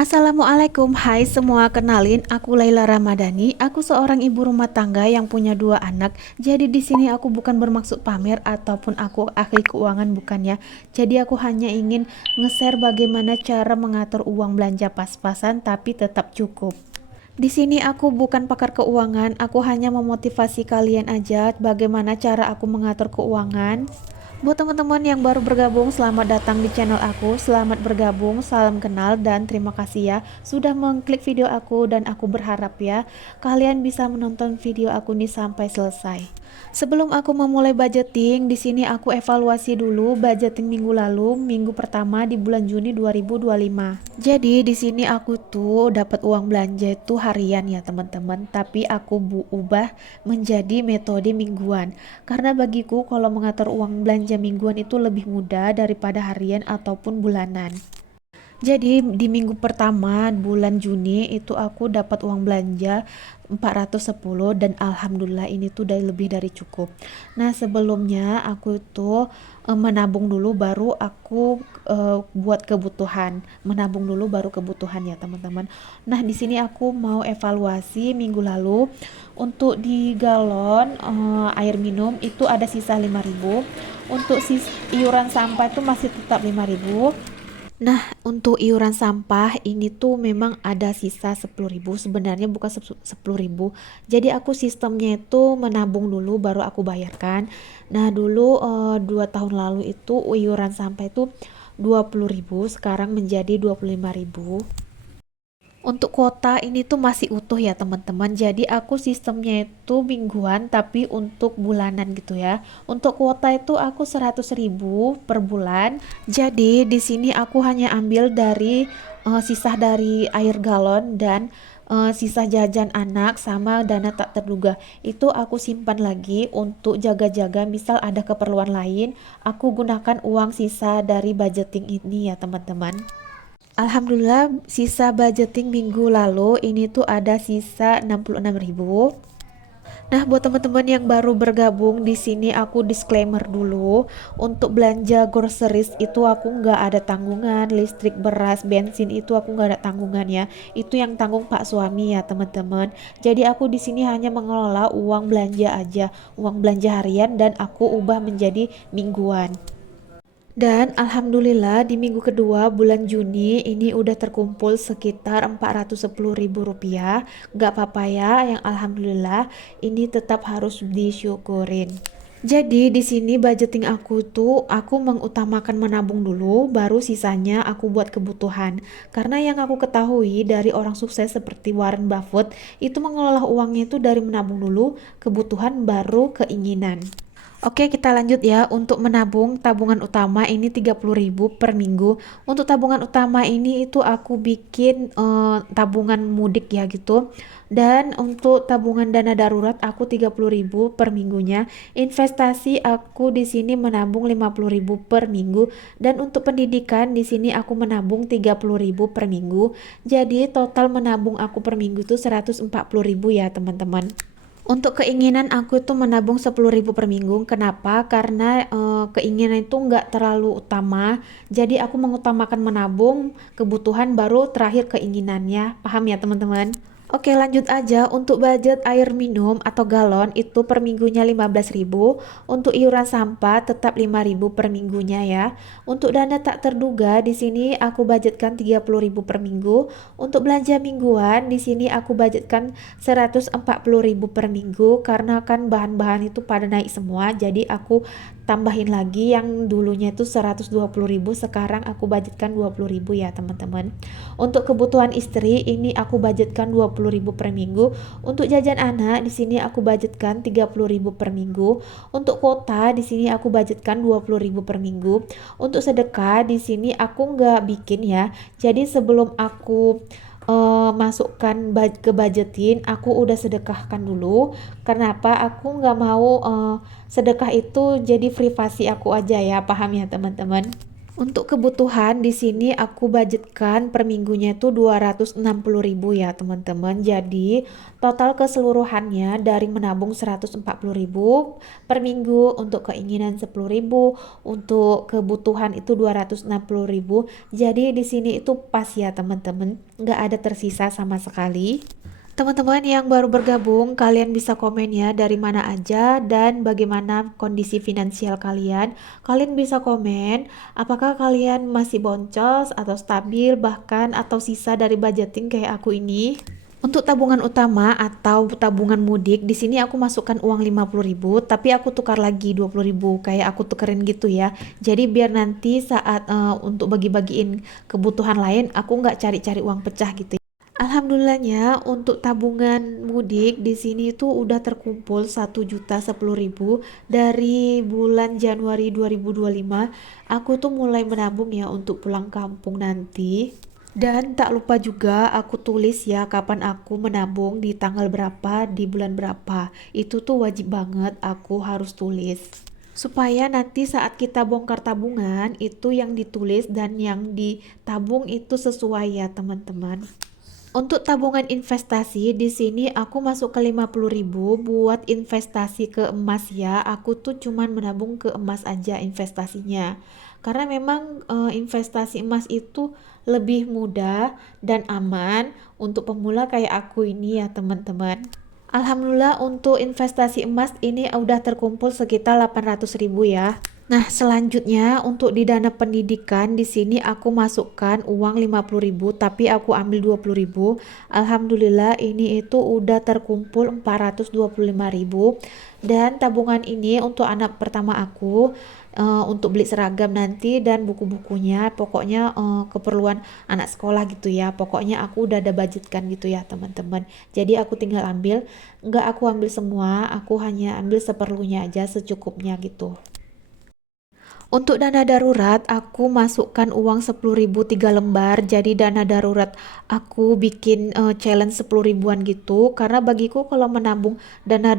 Assalamualaikum, hai semua, kenalin aku Laila Ramadhani. Aku seorang ibu rumah tangga yang punya dua anak. Jadi di sini aku bukan bermaksud pamer ataupun aku ahli keuangan, bukan ya. Jadi aku hanya ingin nge-share bagaimana cara mengatur uang belanja pas-pasan tapi tetap cukup. Di sini aku bukan pakar keuangan, aku hanya memotivasi kalian aja bagaimana cara aku mengatur keuangan. Buat teman-teman yang baru bergabung, selamat datang di channel aku. Selamat bergabung, salam kenal, dan terima kasih ya sudah mengklik video aku, dan aku berharap ya kalian bisa menonton video aku nih sampai selesai. Sebelum aku memulai budgeting, di sini aku evaluasi dulu budgeting minggu lalu, minggu pertama di bulan Juni 2025. Jadi di sini aku tuh dapat uang belanja itu harian ya teman-teman, tapi aku ubah menjadi metode mingguan. Karena bagiku kalau mengatur uang belanja mingguan itu lebih mudah daripada harian ataupun bulanan. Jadi di minggu pertama bulan Juni itu aku dapat uang belanja 410, dan alhamdulillah ini tuh udah lebih dari cukup. Nah, sebelumnya aku itu menabung dulu baru aku buat kebutuhan. Menabung dulu baru kebutuhan ya, teman-teman. Nah, di sini aku mau evaluasi minggu lalu. Untuk di galon air minum itu ada sisa 5.000. Untuk iuran sampah itu masih tetap 5.000. Nah, untuk iuran sampah ini tuh memang ada sisa 10.000, sebenarnya bukan 10.000. Jadi aku sistemnya itu menabung dulu baru aku bayarkan. Nah, dulu 2 tahun lalu itu iuran sampah itu 20.000, sekarang menjadi 25.000. Untuk kuota ini tuh masih utuh ya teman-teman. Jadi aku sistemnya itu mingguan tapi untuk bulanan gitu ya. Untuk kuota itu aku 100.000 per bulan. Jadi di sini aku hanya ambil dari sisa dari air galon dan sisa jajan anak sama dana tak terduga. Itu aku simpan lagi untuk jaga-jaga misal ada keperluan lain. Aku gunakan uang sisa dari budgeting ini ya teman-teman. Alhamdulillah sisa budgeting minggu lalu ini tuh ada sisa 66.000. Nah, buat teman-teman yang baru bergabung di sini aku disclaimer dulu. Untuk belanja groceries itu aku nggak ada tanggungan, listrik, beras, bensin itu aku nggak ada tanggungan ya. Itu yang tanggung Pak suami ya teman-teman. Jadi aku di sini hanya mengelola uang belanja aja, uang belanja harian, dan aku ubah menjadi mingguan. Dan alhamdulillah di minggu kedua bulan Juni ini udah terkumpul sekitar 410.000 rupiah. Gak apa-apa ya, yang alhamdulillah ini tetap harus disyukurin. Jadi di sini budgeting aku tuh aku mengutamakan menabung dulu, baru sisanya aku buat kebutuhan. Karena yang aku ketahui dari orang sukses seperti Warren Buffett itu mengelola uangnya itu dari menabung dulu, kebutuhan, baru keinginan. Oke, kita lanjut ya. Untuk menabung, tabungan utama ini 30.000 per minggu. Untuk tabungan utama ini itu aku bikin tabungan mudik ya gitu. Dan untuk tabungan dana darurat aku 30.000 per minggunya. Investasi aku di sini menabung 50.000 per minggu, dan untuk pendidikan di sini aku menabung 30.000 per minggu. Jadi total menabung aku per minggu tuh 140.000 ya, teman-teman. Untuk keinginan aku itu menabung 10.000 per minggu. Kenapa? Karena keinginan itu nggak terlalu utama. Jadi aku mengutamakan menabung, kebutuhan, baru terakhir keinginannya. Paham ya teman-teman? Oke, lanjut aja. Untuk budget air minum atau galon itu per minggunya 15.000. Untuk iuran sampah tetap 5.000 per minggunya ya. Untuk dana tak terduga di sini aku budgetkan 30.000 per minggu. Untuk belanja mingguan di sini aku budgetkan 140.000 per minggu, karena kan bahan-bahan itu pada naik semua. Jadi aku tambahin lagi, yang dulunya itu 120.000, sekarang aku budgetkan 20.000 ya teman-teman. Untuk kebutuhan istri ini aku budgetkan 20.000 per minggu. Untuk jajan anak di sini aku budgetkan 30.000 per minggu. Untuk kuota di sini aku budgetkan 20.000 per minggu. Untuk sedekah di sini aku nggak bikin ya. Jadi sebelum aku masukkan ke budgetin, aku udah sedekahkan dulu. Kenapa? Aku nggak mau sedekah itu jadi privasi aku aja ya, paham ya teman-teman? Untuk kebutuhan di sini aku budgetkan per minggunya itu 260.000 ya teman-teman. Jadi total keseluruhannya dari menabung 140.000 per minggu, untuk keinginan 10.000, untuk kebutuhan itu 260.000. Jadi di sini itu pas ya teman-teman, nggak ada tersisa sama sekali. Teman-teman yang baru bergabung, kalian bisa komen ya dari mana aja dan bagaimana kondisi finansial kalian. Kalian bisa komen apakah kalian masih boncos atau stabil, bahkan atau sisa dari budgeting kayak aku ini. Untuk tabungan utama atau tabungan mudik, di sini aku masukkan uang 50.000, tapi aku tukar lagi 20.000, kayak aku tukerin gitu ya. Jadi biar nanti saat untuk bagi-bagiin kebutuhan lain, aku nggak cari-cari uang pecah gitu. Alhamdulillahnya untuk tabungan mudik di sini tuh udah terkumpul 1.010.000 dari bulan Januari 2025. Aku tuh mulai menabung ya untuk pulang kampung nanti. Dan tak lupa juga aku tulis ya kapan aku menabung, di tanggal berapa, di bulan berapa. Itu tuh wajib banget aku harus tulis. Supaya nanti saat kita bongkar tabungan itu yang ditulis dan yang ditabung itu sesuai ya teman-teman. Untuk tabungan investasi di sini aku masuk ke 50.000 buat investasi ke emas ya. Aku tuh cuman menabung ke emas aja investasinya. Karena memang investasi emas itu lebih mudah dan aman untuk pemula kayak aku ini ya teman-teman. Alhamdulillah untuk investasi emas ini udah terkumpul sekitar 800.000 ya. Nah, selanjutnya untuk di dana pendidikan di sini aku masukkan uang 50.000 tapi aku ambil 20.000. Alhamdulillah ini itu udah terkumpul 425.000. Dan tabungan ini untuk anak pertama aku, untuk beli seragam nanti dan buku-bukunya, pokoknya keperluan anak sekolah gitu ya. Pokoknya aku udah ada budgetkan gitu ya teman-teman. Jadi aku tinggal ambil, nggak aku ambil semua, aku hanya ambil seperlunya aja, secukupnya gitu. Untuk dana darurat, aku masukkan uang 10.000 3 lembar. Jadi dana darurat aku bikin challenge 10 ribuan gitu. Karena bagiku kalau menabung dana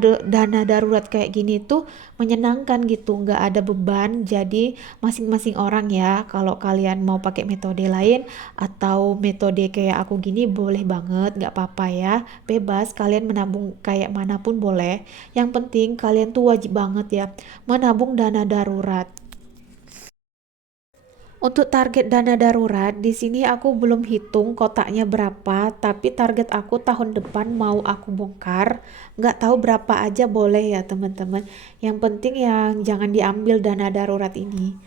darurat kayak gini tuh menyenangkan gitu, nggak ada beban. Jadi masing-masing orang ya, kalau kalian mau pakai metode lain atau metode kayak aku gini boleh banget, nggak apa-apa ya. Bebas kalian menabung kayak manapun boleh. Yang penting kalian tuh wajib banget ya menabung dana darurat. Untuk target dana darurat, di sini aku belum hitung kotaknya berapa, tapi target aku tahun depan mau aku bongkar. Nggak tahu berapa aja boleh ya teman-teman. Yang penting yang jangan diambil dana darurat ini.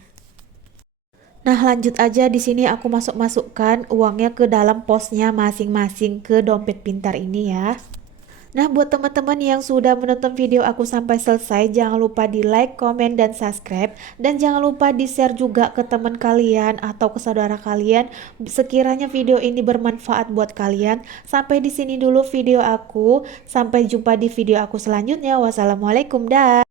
Nah, lanjut aja di sini aku masukkan uangnya ke dalam posnya masing-masing ke dompet pintar ini ya. Nah, buat teman-teman yang sudah menonton video aku sampai selesai, jangan lupa di like, komen, dan subscribe. Dan jangan lupa di share juga ke teman kalian atau ke saudara kalian, sekiranya video ini bermanfaat buat kalian. Sampai di sini dulu video aku. Sampai jumpa di video aku selanjutnya. Wassalamualaikum dah.